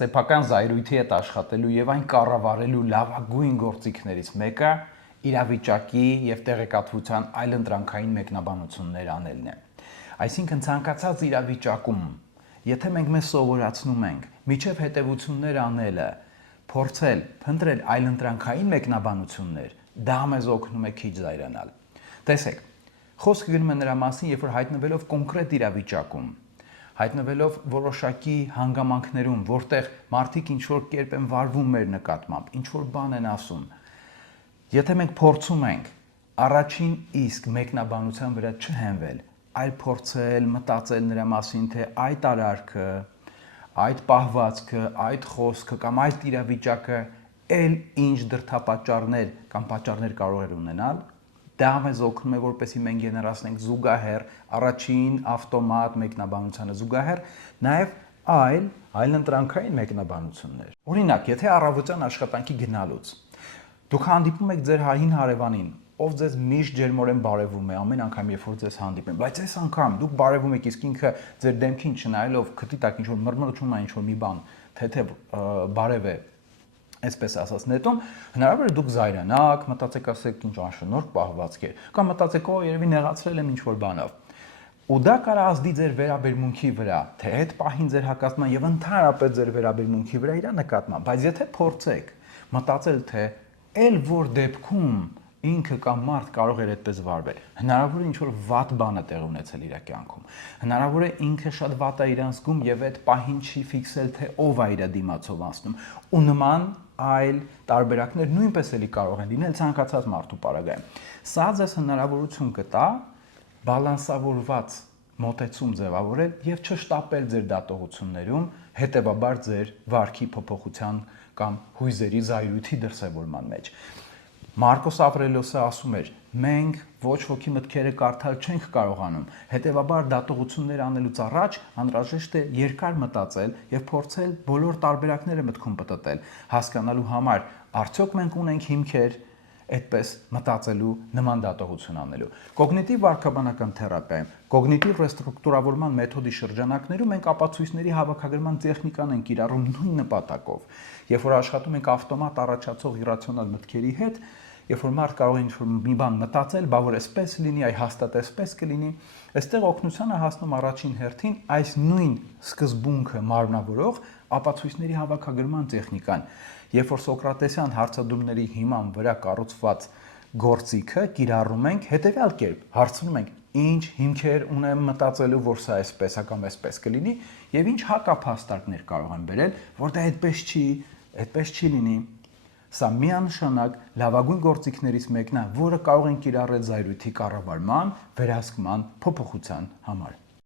Սեփական զայրույթի հետ աշխատելու եւ այն կառավարելու լավագույն գործիքներից մեկը իրավիճակի եւ տեղեկատվության այլընտրանքային մեկնաբանություններ անելն է։ Այսինքն ցանկացած իրավիճակում, եթե մենք մեզ սովորացնում ենք միջև հետևություններ անելը, փորձել փնտրել այլընտրանքային մեկնաբանություններ, դա մեզ օգնում է քիչ զայրանալ։ Տեսեք, խոսքը գնում է նրա մասին, երբ որ հայտնվելով կոնկրետ իրավիճակում, հայտնվելով որոշակի հանգամանքներում, որտեղ մարդիկ ինչ-որ կերպ են վարվում մեր նկատմամբ, ինչ-որ բան են ասում, եթե մենք փորձում ենք առաջին իսկ մեկնաբանության վրա չհենվել, այլ փորձել մտածել նրա մասին, թե այդ արարքը, այդ պահվածքը, այդ խոսքը կամ այդ իրավիճակը էլ ինչ դրդապատճառներ կամ պատճառներ կարող է ունենալ, դա մեզ օգնում է, որպեսզի մենք գեներացնենք զուգահեռ առաջին ավտոմատ մեկնաբանությանը զուգահեռ նաև այլընտրանքային մեկնաբանություններ։ Օրինակ, եթե առավոտյան աշխատանքի գնալուց դուք հանդիպում եք ձեր հին հարևանին, ով ձեզ միշտ ջերմորեն բարևում է ամեն անգամ, երբ որ ձեզ հանդիպում, բայց այս անգամ դուք բարևում եք, իսկ ինքը ձեր դեմքին չնայելով քթի տակ ինչ-որ մռմռում է ինչ-որ մի բան, թեթև բարև է, այսպես ասած նետում, հնարավոր է դուք զայրանաք, մտածեք, ասեք ինչ անշնորհ պահվածք է, կամ մտածեք, երևի նեղացրել եմ ինչ-որ բանով։ Ու դա կարող ազդի ձեր վերաբերմունքի վրա, թե այդ պահին ձեր հակասման եւ ընդհանրապես ձեր վերաբերմունքի վրա իր նկատմամբ, բայց եթե փորձեք մտածել, թե այլ որ դեպքում ինքը կամ մարդ կարող էր այդպես վարվել, հնարավոր է ինչ-որ վատ բան է տեղ ունեցել իր կյանքում, հնարավոր է ինքը շատ վատ է իրան զգում եւ այդ պահին չի ֆիքսել, թե ով է իր դիմացով անցնում, ու նման այլ տարբերակներ նույնպես էլի կարող են լինել ցանկացած մարդու պարագայում։ Սա ձեզ հնարավորություն կտա բալանսավորված մոտեցում ձևավորել եւ չշտապել ձեր դատողություններում, հետեւաբար ձեր վարքի փոփոխության կամ հույզերի զայրույթի դրսևորման մեջ։ Մարկոս Ավրելիոսը ասում էր. մենք ոչ ոքի մտքերը կարդալ չենք կարողանում, հետևաբար դատողություններ անելուց առաջ անհրաժեշտ է երկար մտածել եւ փորձել բոլոր տարբերակները մտքում պտտել, հասկանալու համար արդյոք մենք ունենք հիմքեր այդպես մտածելու, նման դատողություն անելու։ Կոգնիտիվ վարքաբանական թերապիայում, կոգնիտիվ ռեստրուկտուրավորման մեթոդի շրջանակներում մենք ապացույցների հավաքագրման տեխնիկան ենք կիրառում նույն նպատակով։ Երբ որ աշխատում ենք ավտոմատ առաջացող իրացիոնալ մտքերի հետ, երբ որ մարդ կարող է ինչ-որ մի բան մտածել, բա որ այսպես լինի, այ հաստատ այսպես կլինի, այստեղ օգնության է հասնում առաջին հերթին այս նույն սկզբունքը մարմնավորող ապացույցների հավաքագրման տեխնիկան։ Երբ որ սոկրատեսյան հարցադրումների հիման վրա կառուցված գործիքը կիրառում ենք հետևյալ կերպ, հարցնում ենք ինչ հիմքեր ունեմ մտածելու, որ սա այսպես է կամ այսպես կլինի եւ ինչ հակափաստարկներ կարող են բերել, որ դա այդպես չի լինի։ Սա միանշանակ լավագույն գործիքներից մեկն է, որը կարող են կիրառել զայրույթի կառավարման, վերահսկման, փոփոխության համար։